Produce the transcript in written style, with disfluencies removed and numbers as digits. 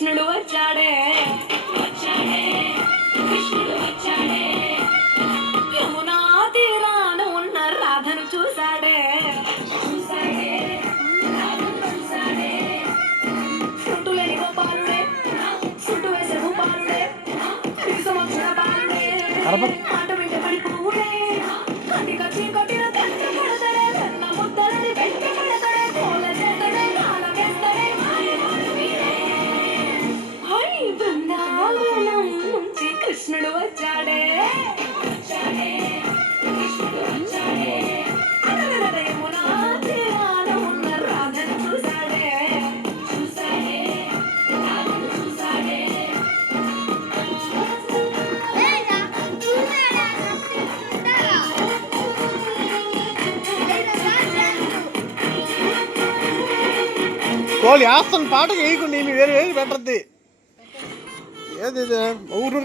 కృష్ణుడు వచ్చాడే కృష్ణుడు వచ్చాడే యమునా తీరాన ఉన్న రాధను చూశాడే సుట్టు లేని గోపాలుడే సుట్టు వేసే భూపాలుడే విషమొచ్చిన బాలుడే మాట వెంట పడిపోవుడే కటిక చీకటిన తెచ్చ పడతడే వెన్న ముద్దలని వెంట పడతడే కోల చేతడే కాల వేస్తడే హై బృందావనం నుంచి కృష్ణుడు వచ్చాడే కృష్ణుడు వచ్చాడే యమునా తీరాన ఉన్న రాధను చూశాడే వాళ్ళు వేస్తాను పాట వేయకుండా నేను వేరే వేసి పెట్టద్ది ఏది ఊరు